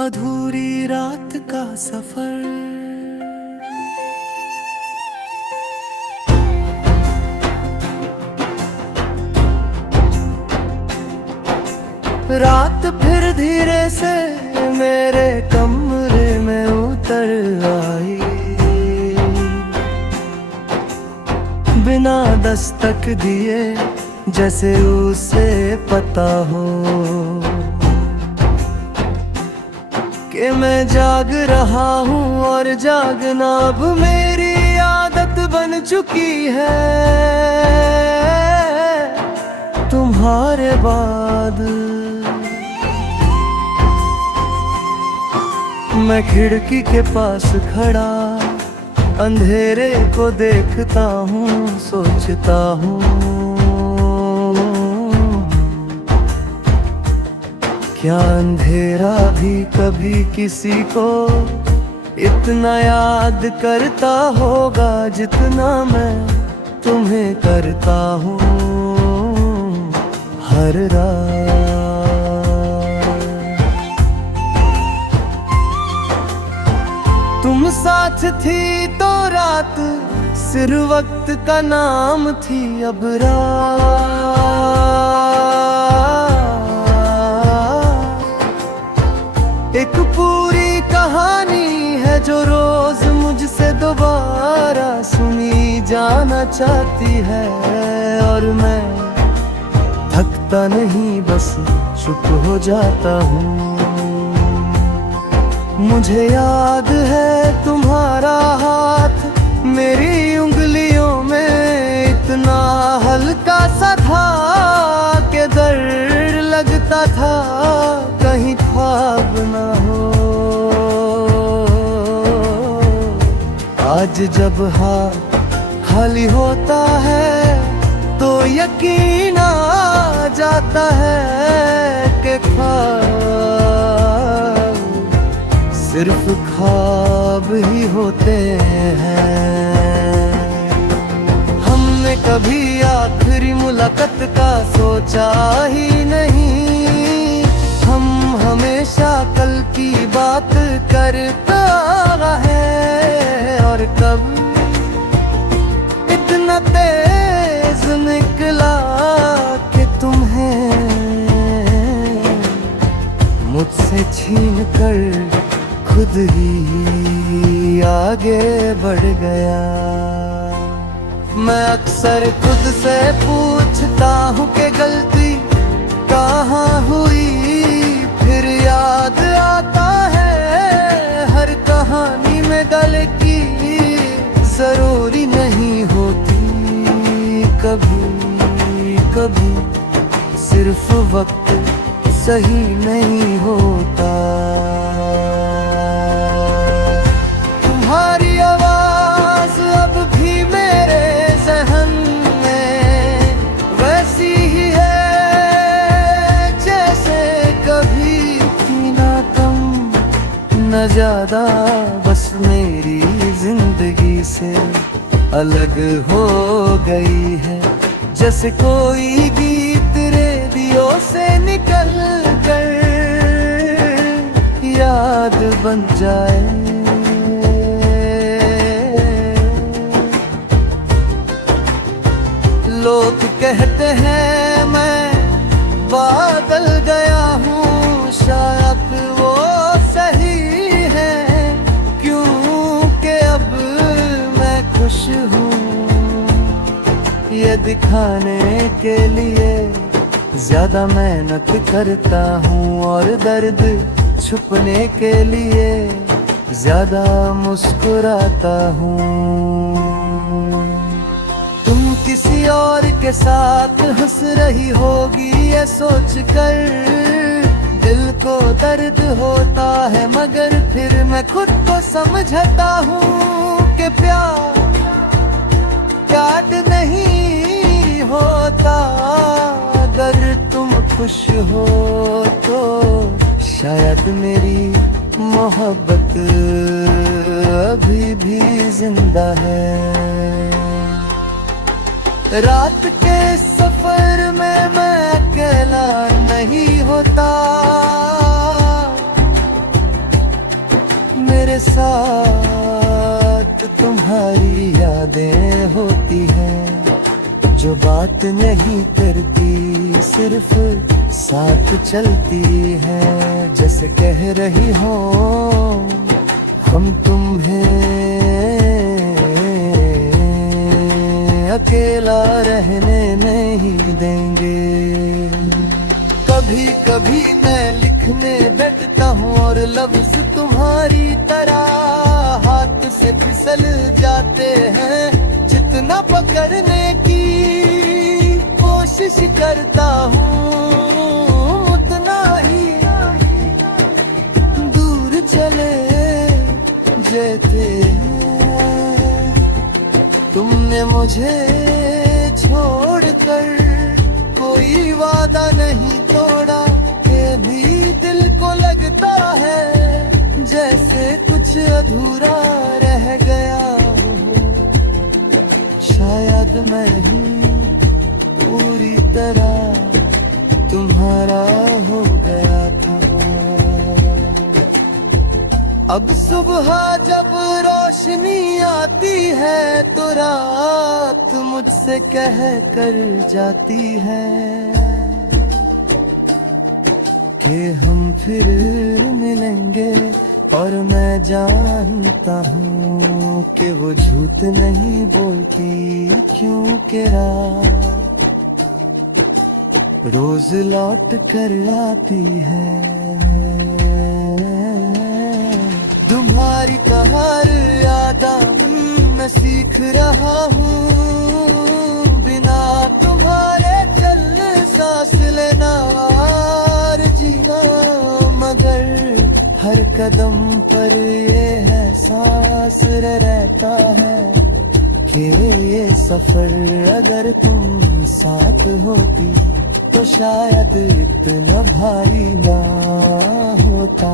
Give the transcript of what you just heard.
अधूरी रात का सफर। रात फिर धीरे से मेरे कमरे में उतर आई, बिना दस्तक दिए, जैसे उसे पता हो कि मैं जाग रहा हूँ और जागना अब मेरी आदत बन चुकी है। तुम्हारे बाद मैं खिड़की के पास खड़ा अंधेरे को देखता हूँ, सोचता हूँ क्या अंधेरा भी कभी किसी को इतना याद करता होगा जितना मैं तुम्हें करता हूँ हर रात। तुम साथ थी तो रात सिर्फ वक्त का नाम थी, अब रात एक पूरी कहानी है जो रोज मुझसे दोबारा सुनी जाना चाहती है। और मैं थकता नहीं, बस चुप हो जाता हूँ। मुझे याद है तुम्हारा हाथ मेरी उंगलियों में इतना हल्का सा था कि दर्द लगता था कहीं ख्वाब ना हो। आज जब हाथ खाली होता है तो यकीन आ जाता है कि ख्वाब सिर्फ ख्वाब ही होते हैं। हमने कभी आखिरी मुलाकात का सोचा ही नहीं, हम हमेशा कल की बात करता है। और कब इतना तेज निकला कि तुम्हें मुझसे छीन कर खुद ही आगे बढ़ गया। मैं अक्सर खुद से पूछता हूँ कि गलती कहाँ हुई, फिर याद आता है हर कहानी में गलती जरूरी नहीं होती। कभी कभी सिर्फ वक्त सही नहीं होता। तुम्हारी आवाज अब भी मेरे ज़हन में वैसी ही है जैसे कभी थी, ना कम न ज्यादा, बस मेरी जिंदगी से अलग हो गई है। जैसे कोई गीत रेडियो से निकल कर याद बन जाए। लोग कहते हैं मैं बादल गया हूँ, शायद वो सही है क्योंकि अब मैं खुश हूँ। ये दिखाने के लिए ज्यादा मेहनत करता हूँ और दर्द छुपने के लिए ज्यादा मुस्कुराता हूँ। तुम किसी और के साथ हंस रही होगी ये सोचकर दिल को दर्द होता है, मगर फिर मैं खुद को समझता हूँ कि प्यार नहीं होता। अगर तुम खुश हो तो शायद मेरी मोहब्बत अभी भी जिंदा है। रात के सफर में मैं अकेला नहीं होता, साथ तुम्हारी यादें होती हैं, जो बात नहीं करती सिर्फ साथ चलती हैं। जैसे कह रही हो हम तुम्हें अकेला रहने नहीं देंगे। कभी कभी मैं लिखने बैठता हूँ और लफ्ज तुम्हारी तरह हाथ से फिसल जाते हैं। जितना पकड़ने की कोशिश करता हूँ उतना ही दूर चले जाते हैं। तुमने मुझे छोड़कर कोई वादा नहीं तोड़ा, ये भी दिल को लगता है जैसे कुछ अधूरा रह गया हो। शायद मैं ही पूरी तरह तुम्हारा हो गया था। अब सुबह जब रोशनी आती है तो रात मुझसे कह कर जाती है कि हम फिर मिलेंगे। और मैं जानता हूँ कि वो झूठ नहीं बोलती, क्योंकि रात रोज लौट कर आती है। तुम्हारी हर यादा मैं सीख रहा हूँ, बिना तुम्हारे चलने सांस लेना और जीना। मगर हर कदम पर ये एहसास रहता है कि ये सफर अगर तुम साथ होती तो शायद इतना भारी ना होता।